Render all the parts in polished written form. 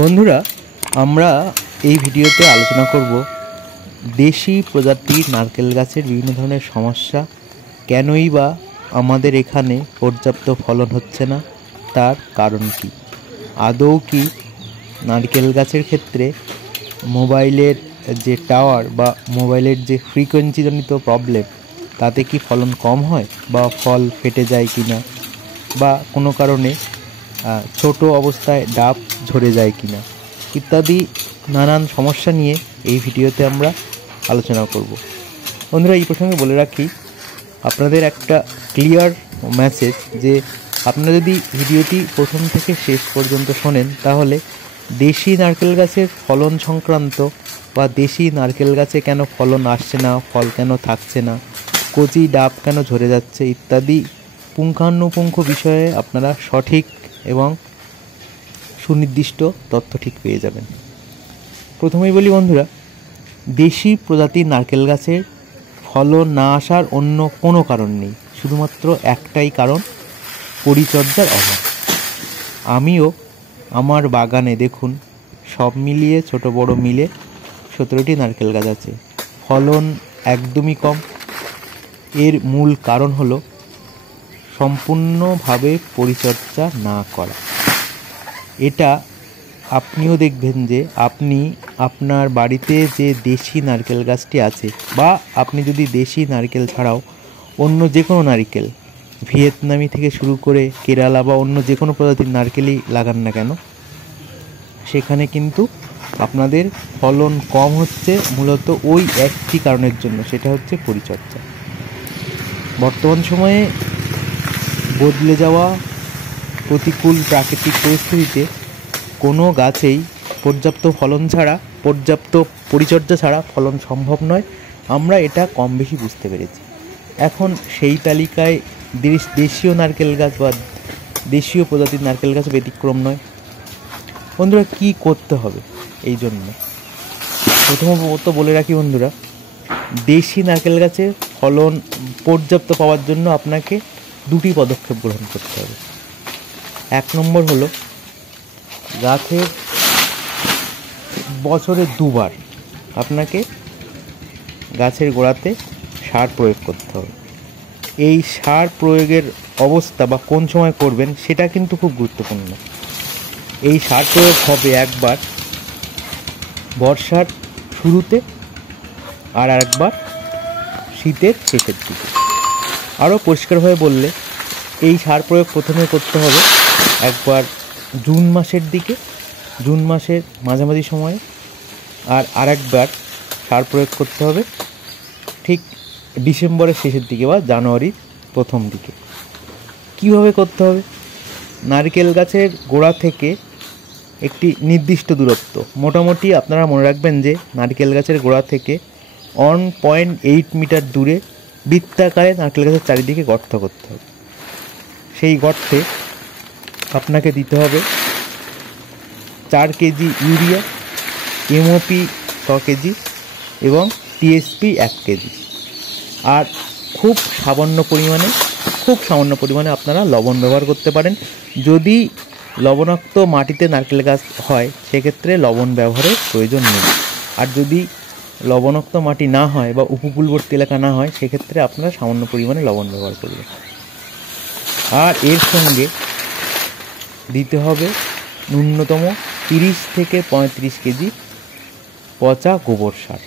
বন্ধুরা, আমরা এই ভিডিওতে আলোচনা করব দেশি প্রজাতির নারকেল গাছের বিভিন্ন ধরনের সমস্যা, কেনই বা আমাদের এখানে পর্যাপ্ত ফলন হচ্ছে না, তার কারণ কি, আদৌ কি নারকেল গাছের ক্ষেত্রে মোবাইলের যে টাওয়ার বা মোবাইলের যে ফ্রিকোয়েন্সিজনিত প্রবলেম, তাতে কি ফলন কম হয় বা ফল ফেটে যায় কি না, বা কোনো কারণে ছোট অবস্থায় ডাব ঝরে যায় কিনা ইত্যাদি নানান সমস্যা নিয়ে এই ভিডিওতে আমরা আলোচনা করব। বন্ধুরা, এই প্রসঙ্গে বলে রাখি, আপনাদের একটা ক্লিয়ার মেসেজ যে আপনারা যদি ভিডিওটি প্রথম থেকে শেষ পর্যন্ত শোনেন, তাহলে দেশি নারকেল গাছের ফলন সংক্রান্ত বা দেশি নারকেল গাছে কেন ফলন আসছে না, ফল কেন থাকছে না, কচি ডাব কেন ঝরে যাচ্ছে ইত্যাদি পুঙ্খানুপুঙ্খ বিষয়ে আপনারা সঠিক এবং সুনির্দিষ্ট তথ্য ঠিক পেয়ে যাবেন। প্রথমেই বলি বন্ধুরা, দেশি প্রজাতির নারকেল গাছের ফলন না আসার অন্য কোনো কারণ নেই, শুধুমাত্র একটাই কারণ, পরিচর্যার অভাব। আমিও আমার বাগানে দেখুন, সব মিলিয়ে ছোট বড় মিলে 17টি নারকেল গাছ আছে, ফলন একদমই কম। এর মূল কারণ হলো সম্পূর্ণভাবে পরিচর্যা না করা। এটা আপনিও দেখবেন যে আপনি আপনার বাড়িতে যে দেশি নারকেল গাছটি আছে, বা আপনি যদি দেশি নারকেল ছাড়াও অন্য যে কোনো নারকেল, ভিয়েতনামি থেকে শুরু করে কেরালা বা অন্য যে কোনো প্রজাতির নারকেলই লাগান না কেন, সেখানে কিন্তু আপনাদের ফলন কম হচ্ছে মূলত ওই একটি কারণের জন্য, সেটা হচ্ছে পরিচর্যা। বর্তমান সময়ে বদলে যাওয়া প্রতিকূল প্রাকৃতিক পরিস্থিতিতে কোনো গাছেই পর্যাপ্ত ফলন ছাড়া, পর্যাপ্ত পরিচর্যা ছাড়া ফলন সম্ভব নয়। আমরা এটা কম বেশি বুঝতে পেরেছি। এখন সেই তালিকায় দেশীয় নারকেল গাছ বা দেশীয় প্রজাতির নারকেল গাছ ব্যতিক্রম নয়। বন্ধুরা, কি করতে হবে এই জন্য? প্রথমত বলে রাখি বন্ধুরা, দেশি নারকেল গাছে ফলন পর্যাপ্ত পাওয়ার জন্য আপনাকে দুটি পদক্ষেপ গ্রহণ করতে হবে। এক নম্বর হলো, গাছের বছরে দুবার আপনাকে গাছের গোড়াতে সার প্রয়োগ করতে হবে। এই সার প্রয়োগের অবস্থা বা কোন সময় করবেন সেটা কিন্তু খুব গুরুত্বপূর্ণ। এই সার প্রয়োগ হবে একবার বর্ষার শুরুতে আর একবার শীতের শেষের দিকে। আরও পরিষ্কারভাবে বললে, এই সার প্রয়োগ প্রথমে করতে হবে একবার জুন মাসের দিকে, জুন মাসের মাঝামাঝি সময়ে, আর আরেকবার সার প্রয়োগ করতে হবে ঠিক ডিসেম্বরের শেষের দিকে বা জানুয়ারির প্রথম দিকে। কীভাবে করতে হবে? নারকেল গাছের গোড়া থেকে একটি নির্দিষ্ট দূরত্ব, মোটামুটি আপনারা মনে রাখবেন যে নারকেল গাছের গোড়া থেকে 1.8 মিটার দূরে বৃত্তাকারে নারকেল গাছের চারিদিকে গর্ত করতে হবে। সেই গর্তে আপনাকে দিতে হবে 4 কেজি ইউরিয়া, এমওপি 6 কেজি এবং টিএসপি 1 কেজি, আর খুব সামান্য পরিমাণে আপনারা লবণ ব্যবহার করতে পারেন। যদি লবণাক্ত মাটিতে নারকেল গাছ হয়, সেক্ষেত্রে লবণ ব্যবহারের প্রয়োজন নেই। আর যদি লবণাক্ত মাটি না হয় বা উপকূলবর্তী এলাকা না হয়, সেক্ষেত্রে আপনারা সামান্য পরিমাণে লবণ ব্যবহার করবেন। আর এর সঙ্গে দিতে হবে ন্যূনতম 30 থেকে 35 কেজি পচা গোবর সার।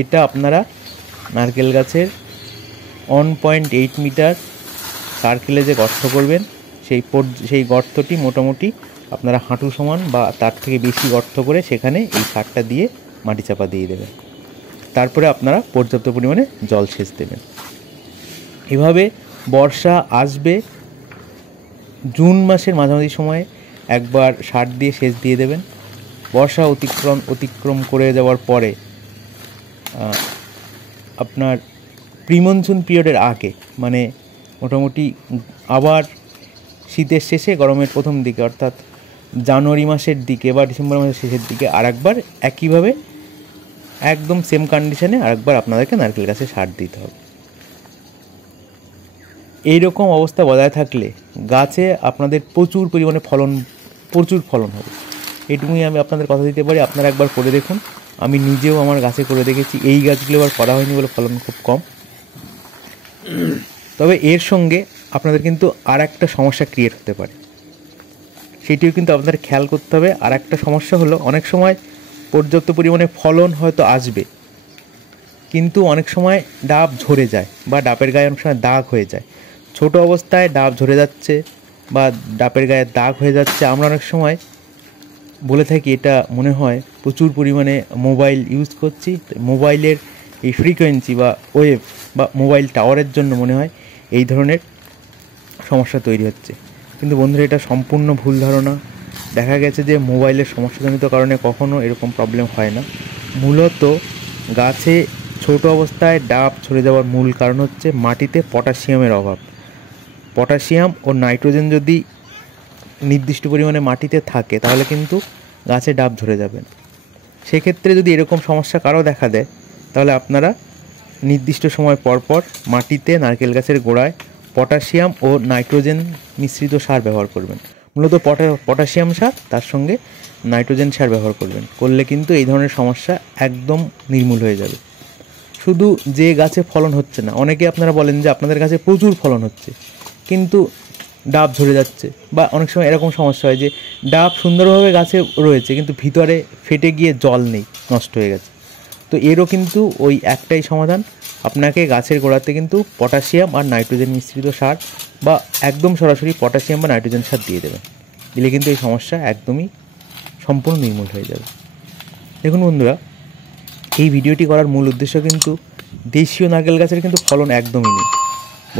এটা আপনারা নারকেল গাছের 1.8 মিটার সার্কেলে যে গর্ত করবেন, সেই গর্তটি মোটামুটি আপনারা হাঁটু সমান বা তার থেকে বেশি গর্ত করে সেখানে এই সারটা দিয়ে মাটি চাপা দিয়ে দেবেন। তারপরে আপনারা পর্যাপ্ত পরিমাণে জল সেচ দেবেন। এভাবে বর্ষা আসবে, জুন মাসের মাঝামাঝি সময়ে একবার সার দিয়ে সেচ দিয়ে দেবেন। বর্ষা অতিক্রম করে যাওয়ার পরে আপনার প্রিমনসুন পিরিয়ডের আগে, মানে মোটামুটি আবার শীতের শেষে গরমের প্রথম দিকে, অর্থাৎ জানুয়ারি মাসের দিকে বা ডিসেম্বর মাসের শেষের দিকে আরেকবার একইভাবে একদম সেম কন্ডিশনে আরেকবার আপনাদেরকে নারকেল গাছে সার দিতে হবে। এইরকম অবস্থা বজায় থাকলে গাছে আপনাদের প্রচুর পরিমাণে প্রচুর ফলন হবে। এটুকুই আমি আপনাদের কথা দিতে পারি, আপনারা একবার করে দেখুন। আমি নিজেও আমার গাছে করে দেখেছি, এই গাছগুলো আবার করা হয়নি বলে ফলন খুব কম। তবে এর সঙ্গে আপনাদের কিন্তু আর একটা সমস্যা ক্রিয়েট হতে পারে, সেটিও কিন্তু আপনাদের খেয়াল করতে হবে। আর একটা সমস্যা হলো, অনেক সময় পর্যাপ্ত পরিমাণে ফলন হয়তো আসবে, কিন্তু অনেক সময় ডাব ঝরে যায় বা ডাবের গায়ে অনেক সময় দাগ হয়ে যায়। ছোট অবস্থায় ডাব ঝরে যাচ্ছে বা ডাবের গায়ে দাগ হয়ে যাচ্ছে, আমরা অনেক সময় বলে থাকি এটা মনে হয় প্রচুর পরিমাণে মোবাইল ইউজ করছি, মোবাইলের এই ফ্রিকোয়েন্সি বা ওয়েভ বা মোবাইল টাওয়ারের জন্য মনে হয় এই ধরনের সমস্যা তৈরি হচ্ছে। কিন্তু বন্ধুরা, এটা সম্পূর্ণ ভুল ধারণা। দেখা গেছে যে মোবাইলের সমস্যাজনিত কারণে কখনো এরকম প্রবলেম হয় না। মূলত গাছে ছোট অবস্থায় ডাব ঝরে যাওয়ার মূল কারণ হচ্ছে মাটিতে পটাশিয়ামের অভাব। পটাশিয়াম ও নাইট্রোজেন যদি নির্দিষ্ট পরিমাণে মাটিতে থাকে তাহলে কিন্তু গাছে ডাব ঝরে যাবে। সেক্ষেত্রে যদি এরকম সমস্যা কারো দেখা দেয়, তাহলে আপনারা নির্দিষ্ট সময় পর পর মাটিতে নারকেল গাছের গোড়ায় পটাশিয়াম ও নাইট্রোজেন মিশ্রিত সার ব্যবহার করবেন। মূলত পটাশিয়াম সার, তার সঙ্গে নাইট্রোজেন সার ব্যবহার করবেন। করলে কিন্তু এই ধরনের সমস্যা একদম নির্মূল হয়ে যাবে। শুধু যে গাছে ফলন হচ্ছে না, অনেকে আপনারা বলেন যে আপনাদের গাছে প্রচুর ফলন হচ্ছে কিন্তু ডাব ঝরে যাচ্ছে, বা অনেক সময় এরকম সমস্যা হয় যে ডাব সুন্দরভাবে গাছে রয়েছে কিন্তু ভিতরে ফেটে গিয়ে জল নেই, নষ্ট হয়ে গেছে। তো এরও কিন্তু ওই একটাই সমাধান, আপনাকে গাছের গোড়াতে কিন্তু পটাশিয়াম আর নাইট্রোজেন মিশ্রিত সার বা একদম সরাসরি পটাশিয়াম বা নাইট্রোজেন সার দিয়ে দেবেন। দিলে কিন্তু এই সমস্যা একদমই সম্পূর্ণ নির্মূল হয়ে যাবে। দেখুন বন্ধুরা, এই ভিডিওটি করার মূল উদ্দেশ্য কিন্তু দেশীয় নারকেল গাছের কিন্তু ফলন একদমই নেই।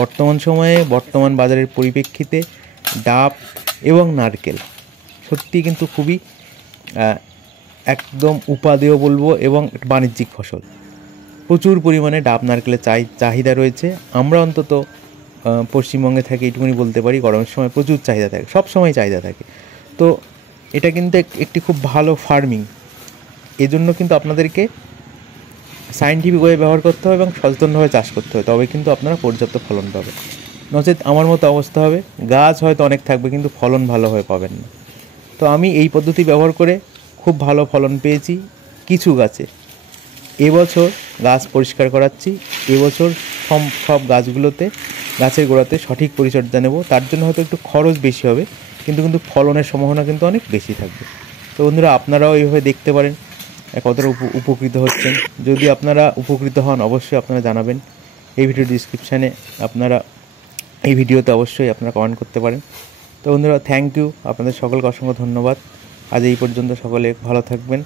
বর্তমান সময়ে বর্তমান বাজারের পরিপ্রেক্ষিতে ডাব এবং নারকেল সত্যি কিন্তু খুবই একদম উপাদেয় বলবো এবং বাণিজ্যিক ফসল। প্রচুর পরিমাণে ডাব নারকেলের চাহিদা রয়েছে। আমরা অন্তত পশ্চিমবঙ্গে থাকি, এইটুকুনি বলতে পারি, গরমের সময় প্রচুর চাহিদা থাকে, সব সময় চাহিদা থাকে। তো এটা কিন্তু একটি খুব ভালো ফার্মিং। এজন্য কিন্তু আপনাদেরকে সায়েন্টিফিক ওয়ে ব্যবহার করতে হবে এবং সচেতনভাবে চাষ করতে হবে, তবে কিন্তু আপনারা পর্যাপ্ত ফলন পাবেন। নচেত আমার মতো অবস্থা হবে, গাছ হয়তো অনেক থাকবে কিন্তু ফলন ভালোভাবে পাবেন না। তো আমি এই পদ্ধতি ব্যবহার করে খুব ভালো ফলন পেয়েছি কিছু গাছে। এবছর গাছ পরিষ্কার করাচ্ছি, এবছর সব গাছগুলোতে, গাছের গোড়াতে সঠিক পরিচর্যা নেব। তার জন্য হয়তো একটু খরচ বেশি হবে, কিন্তু ফলনের সম্ভাবনা কিন্তু অনেক বেশি থাকবে। তো বন্ধুরা, আপনারাও এইভাবে দেখতে পারেন কতটা উপকৃত হচ্ছেন। যদি আপনারা উপকৃত হন অবশ্যই আপনারা জানাবেন। এই ভিডিও ডিসক্রিপশানে আপনারা এই ভিডিওতে অবশ্যই আপনারা কমেন্ট করতে পারেন। তো বন্ধুরা, থ্যাংক ইউ, আপনাদের সকলকে অসংখ্য ধন্যবাদ। আজ এই পর্যন্ত, সকলে ভালো থাকবেন।